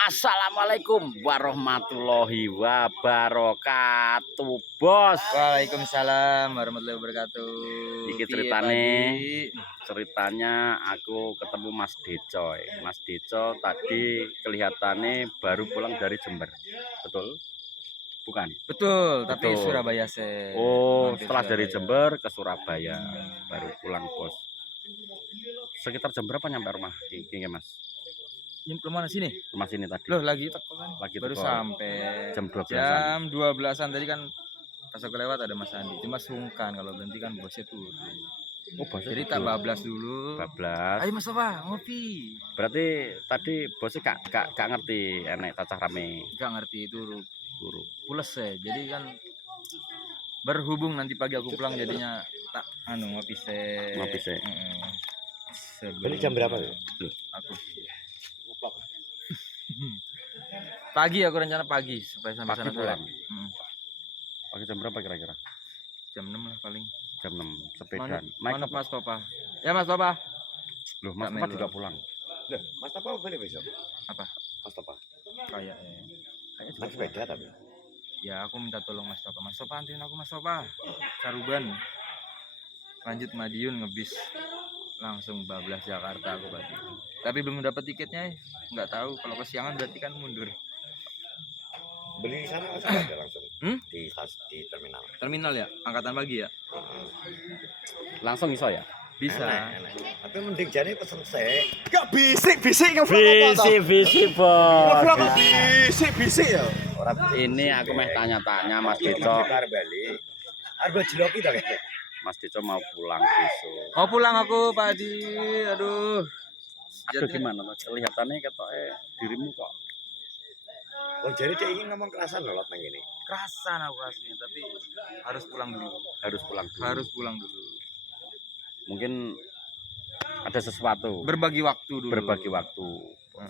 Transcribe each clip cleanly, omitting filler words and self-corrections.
Assalamualaikum warahmatullahi wabarakatuh, Bos. Waalaikumsalam warahmatullahi wabarakatuh. Iki ceritanya aku ketemu Mas Decoy. Mas Deco tadi kelihatannya baru pulang dari Jember. Betul? Bukan? Betul, tapi Betul. Surabaya sih. Oh, Mampir setelah dari Surabaya. Jember ke Surabaya baru pulang, Bos. Sekitar jam berapa nyampe rumah? Ini, Mas. Nyemplung mana sini? Rumah sini tadi. Loh, lagi teko kan? Lagi Baru teko. sampai Jam 12-an. jam 12-an tadi kan pas aku lewat ada Mas Andi. Cuma sungkan kalau berhenti kan bosnya tuh. Oh, bosnya Jadi tak bablas dulu. bablas. Ayo Mas Sofa, ngopi. Berarti tadi bosnya gak ngerti enek cacah rame. Gak ngerti itu Guru. pules ya. Jadi kan berhubung nanti pagi aku pulang jadinya tak ngopi se. Ngopi se. Ini jam berapa ya? Aku pagi aku rencana pagi supaya sampai Pagi sana pulang. sore. Pagi jam berapa kira-kira? Jam 6 lah paling. Jam 6 sepedaan. Manut Mas Topa. Ya Mas Topa. Loh, Mas Topa juga pulang. Loh, Mas Topa balik besok? Apa? Mas Topa. Kayaknya Naik sepeda tapi. ya aku minta tolong Mas Topa. Mas Topa anterin aku Mas Topa. Caruban. Lanjut Madiun ngebis langsung bablas Jakarta aku berarti. Tapi belum dapat tiketnya, nggak tahu. Kalau kesiangan berarti kan mundur. Beli di sana langsung ada langsung. Di terminal. Terminal ya, angkatan pagi ya. Langsung iso ya? Bisa. Enak. Tapi mending jadi pesen sih. Gak bisik Visi, Bos. bisik ya. Ini aku mau tanya-tanya Mas Deco. Balik. Arba jiloki ta kayaknya. Mas Deco mau pulang besok. Mau pulang aku Pak Adi. Aduh. Aduh, gimana? Kelihatannya ketoknya dirimu kok. Oh jadi dia ingin ngomong kerasan loh nang ini. Kerasan aku aslinya, tapi harus pulang dulu. Harus pulang dulu. Harus pulang dulu. Mungkin ada sesuatu. Berbagi waktu dulu. Berbagi waktu.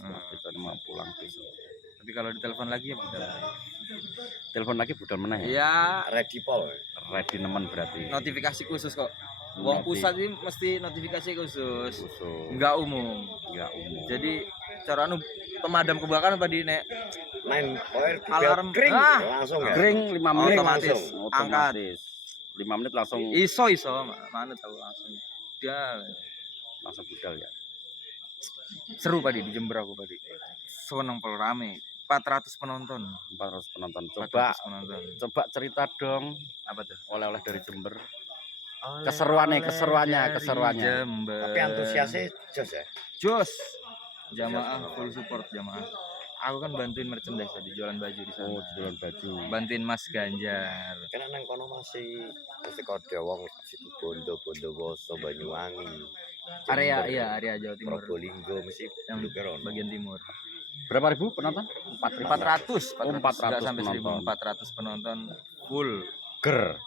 Mas Deco mau pulang besok. Tapi kalau ditelepon lagi ya budal. Telepon lagi budal meneh ya? Ya, Ready Pol. Ready nemen berarti. notifikasi khusus kok. Wong pusat ini mesti notifikasi khusus. Enggak umum. Enggak umum. Jadi cara pemadam kebakaran apa di nek Main power alarm kring langsung ya. Kring 5 menit otomatis langsung. angkat. 5 menit langsung Iso mana tahu langsung. Dia langsung budal ya. seru tadi di Jember aku tadi. Seneng pol rame. 400 penonton. 400 penonton. 400 penonton. Coba cerita dong Apa tuh? oleh-oleh dari Jember. Keseruannya. Tapi antusiasnya jos ya. Jos. Jamaah full support jamaah. Aku kan bantuin merchandise tadi, jualan baju di sana. Oh, jualan baju. Bantuin Mas Ganjar. Karena nang kono masih kode wong situ Bondo, Bondowoso, Banyuwangi. Area Jawa Timur. Probolinggo mesti Yang Lugeron. bagian timur. Berapa ribu penonton? 400 400 sampai penonton. 1.400 penonton full. Ger.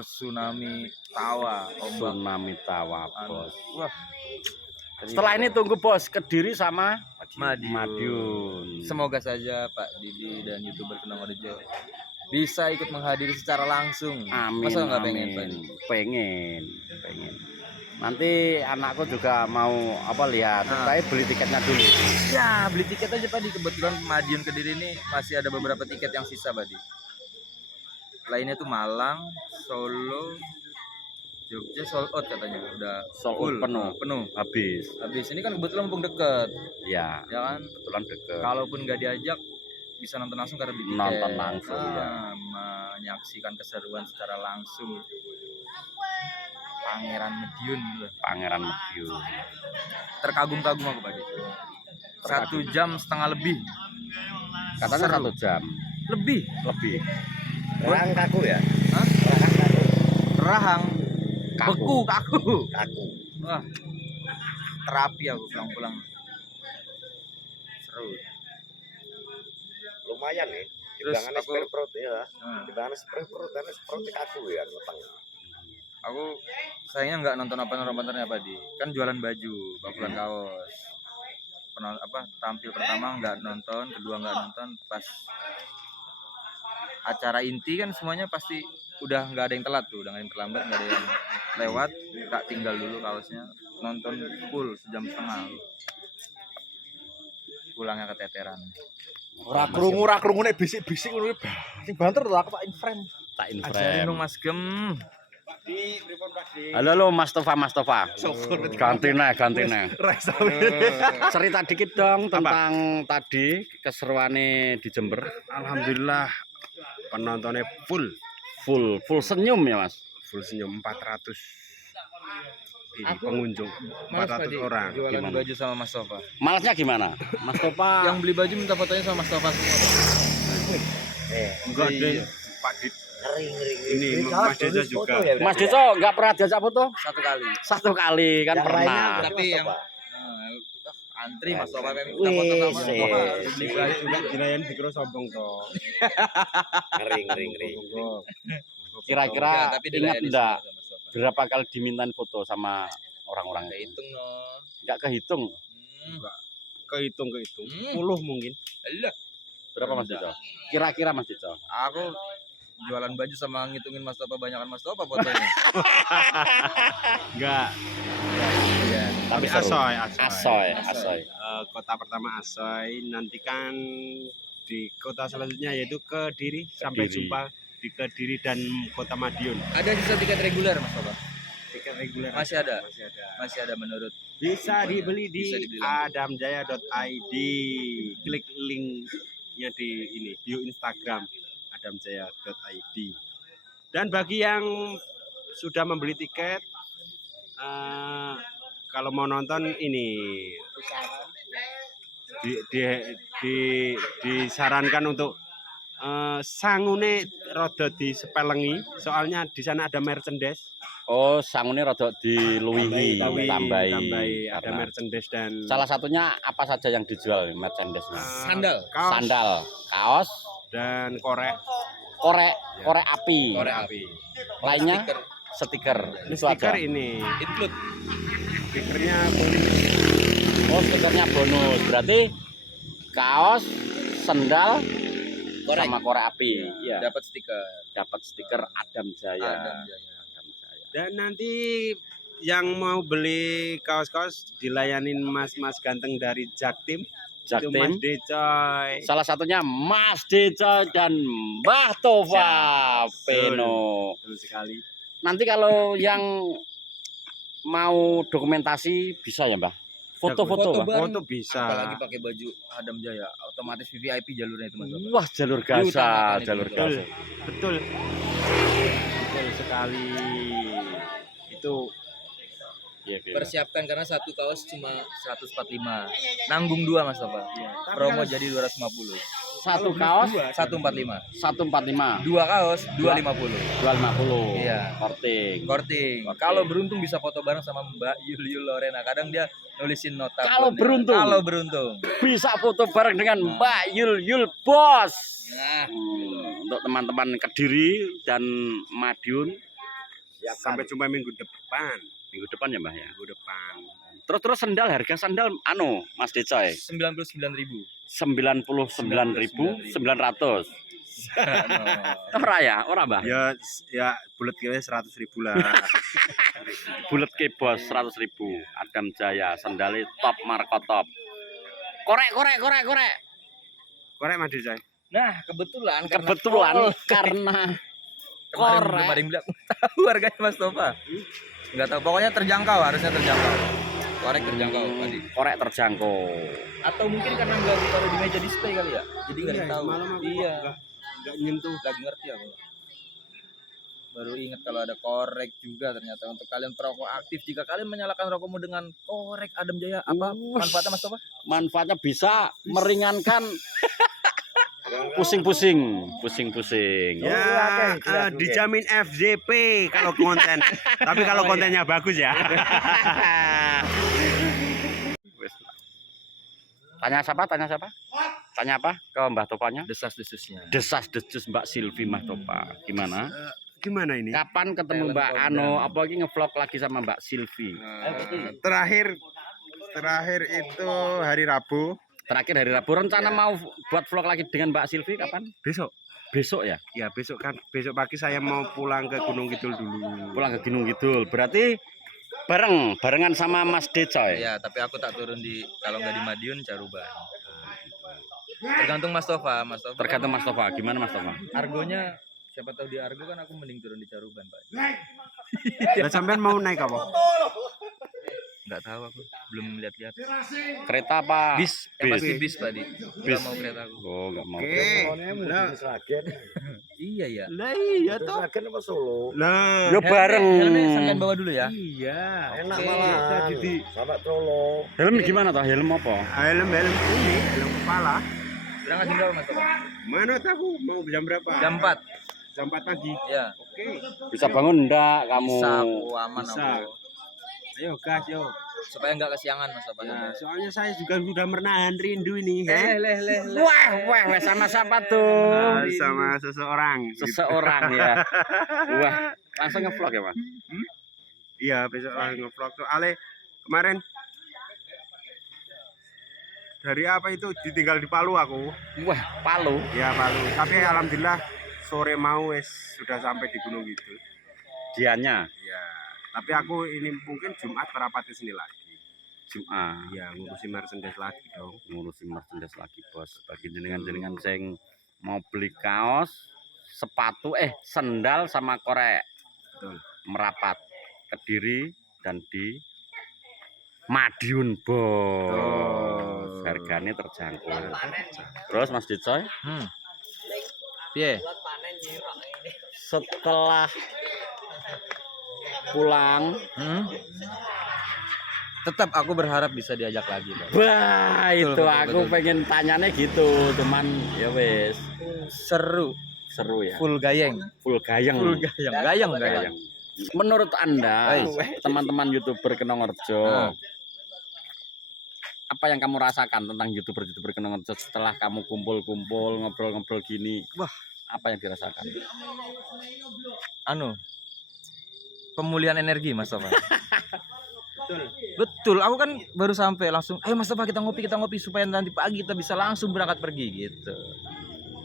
Tsunami tawa, ombak. Tsunami tawa, Bos. Wah, Setelah ini tunggu Bos Kediri sama Madiun. Semoga saja Pak Didi dan YouTuber Kenang Rejo bisa ikut menghadiri secara langsung. Amin. Masa nggak pengen, Pak? Pengen. Nanti anakku juga mau lihat. Saya beli tiketnya dulu. Ya, beli tiket aja Pak. Kebetulan Madiun Kediri ini masih ada beberapa tiket yang sisa Pak. Lainnya tuh Malang, Solo, Jogja sold out katanya, udah Sold out penuh. Habis. Ini kan kebetulan mumpung deket, Ya ya kan. kebetulan deket. Kalaupun nggak diajak bisa nonton langsung karena beli tiket. Nonton langsung, ya. Menyaksikan keseruan secara langsung. Pangeran Madiun gitu. Pangeran Madiun. Terkagum-kagum aku Pak. 1,5 jam lebih. Katanya Seru. 1 jam Lebih. Rahang kaku ya. Hah? Rahang kaku. Rahang. Beku kaku. Kaku. Wah. Terapi aku pulang-pulang. Seru. Lumayan nih. Terus Timbangannya aku spare perut ya. Timbangannya spare perut karena perutnya kaku ya ngutang. aku sayangnya nggak nonton apa di kan jualan baju, bakulan kaos. Tampil pertama nggak nonton, kedua nggak nonton, pas acara inti kan semuanya pasti udah nggak ada yang telat tuh, udah nggak ada yang terlambat, nggak ada yang lewat, tak tinggal dulu kaosnya, nonton full 1,5 jam. pulangnya keteteran. Ora krungu nek bisik-bisik ngono iki. Sing banter to aku tak inframe. Tak Ajarin inframe. dong Mas Gem. Halo Mas Tova. Gantine. Cerita dikit dong tentang tadi keseruannya di Jember. Alhamdulillah penontonnya full Senyum ya Mas. full senyum 400 ini pengunjung 400 orang. Jualan Gimana? baju sama Mas Tova. Malasnya gimana? Mas Tova. Yang beli baju minta fotonya sama Mas Tova semua. Enggak ada Pak Dit ini Mas Desa juga. Mas Deco nggak pernah diajak foto? Satu kali. Kan pernah. Tapi yang antri Mas Tova memang minta foto sama Mas Tova. Beli baju. Enggak dirayain dikira sombong toh. Ngering. Kira-kira Enggak, tapi ingat dilayani enggak semua sama Mas Tova. berapa kali dimintain foto sama orang-orang Nggak itu? hitung no. Nggak kehitung. Kehitung Hmm. 10 mungkin. Alah, Berapa Mas Deco? Kira-kira Mas Deco. aku jualan baju sama ngitungin Mas Tova banyakan Mas Tova fotonya. Enggak. Iya. Tapi seru. Asoy. Asoy. Kota pertama Asoy, nantikan di kota selanjutnya yaitu Kediri. Sampai Kediri. jumpa di Kediri dan Kota Madiun. Ada sisa tiket reguler Mas Tova? Tiket reguler Masih ada? Masih ada. Masih ada menurut Bisa dibeli di Bisa dibeli langsung. adamjaya.id. Klik linknya di ini bio Instagram adamjaya.id. Dan bagi yang sudah membeli tiket, kalau mau nonton ini disarankan untuk sangune rodo disepelengi, soalnya di sana ada merchandise. Oh, sangune rada diluwihi, Tambahi, tambahi. ada Karena merchandise dan salah satunya apa saja yang dijual merchandise-nya? sandal. kaos Sandal, kaos, dan korek. korek api. Korek api. Lainnya Stiker. stiker. Ini Itu stiker aja. ini, Include. stikernya bonus. Oh, stikernya bonus. Berarti kaos, sandal, Korek. sama korek api. Iya. Dapat stiker. Dapat stiker Adam Jaya. Adam Jaya. Adam Jaya. Dan nanti yang mau beli kaos-kaos dilayanin mas-mas ganteng dari Jaktim. Itu Mas Jaktim. Decoy. Salah satunya Mas Deco dan Mbah Tova Peno. Betul sekali. Nanti kalau yang mau dokumentasi bisa ya Mbah? Foto-foto Foto Mbah? bareng. Foto bisa. Apalagi pakai baju Adam Jaya, otomatis VIP jalurnya itu Mas Tova. Wah, jalur gaza, Diutamakan itu, jalur betul. gaza. Betul. Betul sekali. Itu Iya, iya. Persiapkan karena satu kaos cuma 145. Nanggung dua Mas Tova. Promo jadi 250. Satu kaos 145. 145, Dua kaos 250. 250. Iya. Korting. Korting. Kalau beruntung bisa foto bareng sama Mbak Yul Lorena. Kadang dia nulisin nota. Kalau buat dia. beruntung. Kalau beruntung. Bisa foto bareng dengan Mbak Yul Bos. Nah, Untuk teman-teman Kediri dan Madiun sampai jumpa minggu depan. minggu depan ya Mbah ya. Minggu depan. Terus sendal, harga sandal Mas Decoy 99.000. 99.900. Ora ya, ora Mbah. Ya bulat kira 100.000 lah. Bulet ke bos 100.000. Adam Jaya, sandale top marko top. Korek. Korek Mas Decoy. Nah, kebetulan Karena kemarin korek. belum ada yang bilang tahu harganya Mas Tova. Enggak tahu, pokoknya terjangkau, harusnya terjangkau. Korek terjangkau tadi. korek terjangkau. Atau mungkin karena enggak ditaruh di meja display kali ya. Jadi enggak tahu. Malam aku Iya. enggak nyentuh. Lagi ngerti aku. Baru ingat kalau ada korek juga ternyata untuk kalian perokok aktif. Jika kalian menyalakan rokokmu dengan korek Adam Jaya, apa manfaatnya Mas Tova? Manfaatnya bisa meringankan pusing-pusing. Ya, dijamin FJP kalau konten. Tapi kalau kontennya bagus ya. Tanya siapa? Tanya apa ke Mbah Topanya? Desas-desusnya. Desas-desus Mbak Silvi Mbah Topa. Gimana? Gimana ini? Kapan ketemu Talent Mbak kondang. Ano? Apalagi ngevlog lagi sama Mbak Silvi? Terakhir itu hari Rabu. Terakhir hari Rabu. Rencana mau buat vlog lagi dengan Mbak Silvi kapan? Besok. Besok ya? Ya besok pagi saya mau pulang ke Gunung Kidul dulu. Pulang ke Gunung Kidul. Berarti barengan sama Mas Decoy. Iya, tapi aku tak turun kalau nggak di Madiun Caruban. Tergantung Mas Tova. Tergantung Mas Tova. Gimana Mas Tova? Argonya siapa tahu di Argo kan aku mending turun di Caruban, Pak. Lah sampean mau naik apa? Enggak tahu aku, belum lihat-lihat. Kereta apa? Bis, pasti bis, Pak. Enggak mau kereta aku. Oh, enggak mau. Oke. Lah, Sragen. Iya ya. lah iya toh. Sragen apa Solo? Lah, Yo bareng. Helmnya sampean bawa dulu ya. iya. Enak Oke. malah. Tadi di Sampai Trolo. Helm gimana toh? Helm apa? helm ini, helm kepala. Berangkat jam berapa, Mas Tova? Mana tahu mau jam berapa? Jam 4. Jam 4 pagi. Ya. Oke. Bisa bangun enggak kamu? Bisa, aku aman Bisa. aku. Ayo gas yo. Supaya enggak kesiangan, Mas Tova. Nah, soalnya saya juga sudah menahan rindu ini, leh. Wah, sama siapa tuh? sama seseorang. Seseorang ya. Wah, langsung ngevlog ya, Mas? Iya, besok lah ngevlog tuh. Ale kemarin dari apa itu ditinggal di Palu aku. Wah, Palu. Ya Palu. Tapi alhamdulillah sore mau sudah sampai di Gunung Kidul. Dianya Ya. Tapi aku ini mungkin Jumat merapat ke sini lagi. Jumat. Ya ngurusi merchandise lagi dong. Ngurusin merchandise lagi, Bos. Bagi jenengan-jenengan sing mau beli kaos, sepatu, sendal sama korek. Betul. Merapat Kediri dan di Madiun, Bos. Harganya terjangkau. Terus Mas Dicoy, Piye? setelah pulang, Tetap aku berharap bisa diajak lagi, Pak. wah itu betul, aku betul. pengen tanyanya gitu, cuman ya wes Seru, seru ya, full gayeng. full gayeng. Gayeng. Menurut Anda, Ais. teman-teman YouTuber Kenongerjo, Ah. apa yang kamu rasakan tentang YouTuber Kenongerjo setelah kamu kumpul-kumpul, ngobrol-ngobrol gini? Wah. Apa yang dirasakan? Pemulihan energi, Mas Tova. Betul, aku kan baru sampai langsung, ayo Mas Tova kita ngopi supaya nanti pagi kita bisa langsung berangkat pergi gitu.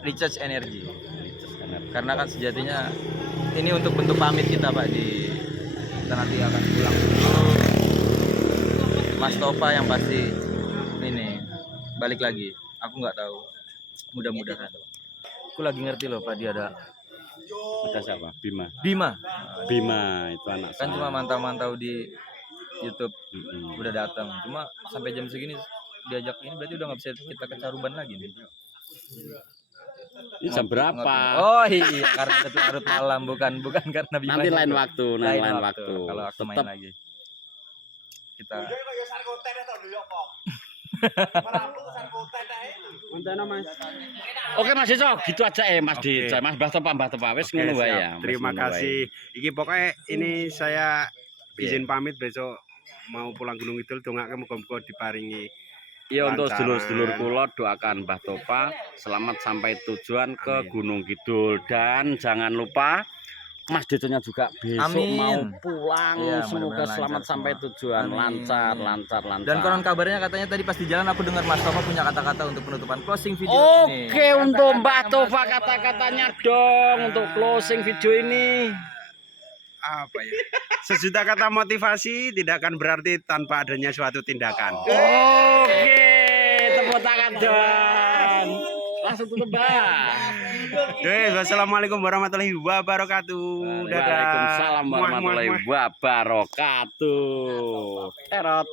Recharge energi. Karena kan sejatinya ini untuk bentuk pamit kita, Pak, kita nanti akan pulang dulu. Mas Tova yang pasti ini balik lagi. Aku nggak tahu. Mudah-mudahan. Aku lagi ngerti loh, Pak, dia ada Siapa? Bima. Bima itu anak Kan saya. cuma mantau-mantau di YouTube. Mm-mm. Udah datang, cuma sampai jam segini diajak ini berarti udah nggak bisa kita ke Caruban lagi nih. Ini jam berapa? Oh iya, karena udah larut malam, bukan karena Bima Nanti juga. lain waktu, lain waktu. Kalau aku main Tetap lagi kita Mas. Oke Mas Dico, gitu aja Mas Oke. Dico. Mas Mbah Topa wis Oke, ngono wae siap. ya. Wis Terima ngono wae. kasih. Iki pokoknya ini saya Iya. izin pamit besok mau pulang Gunung Kidul dongake muga-muga diparingi. Iya, untuk Lancaran. sedulur-sedulur kula doakan Mbah Topa selamat sampai tujuan ke Amin. Gunung Kidul, dan jangan lupa Mas Diconya juga besok Amin. mau pulang. Iya, Semoga mudah-mudahan selamat lancar sampai semua. tujuan. Amin. Lancar. dan konon kabarnya katanya tadi pas di jalan aku dengar Mas Tova punya kata-kata untuk penutupan closing video ini. Oke, untuk Mbah Tova kata-katanya dong untuk closing video ini. Apa ya? Sejuta kata motivasi tidak akan berarti tanpa adanya suatu tindakan. Oke, tepuk tangan dong. Langsung tutup, Mbak. Wassalamualaikum warahmatullahi wabarakatuh. Dadah. Waalaikumsalam warahmatullahi wabarakatuh. Terot.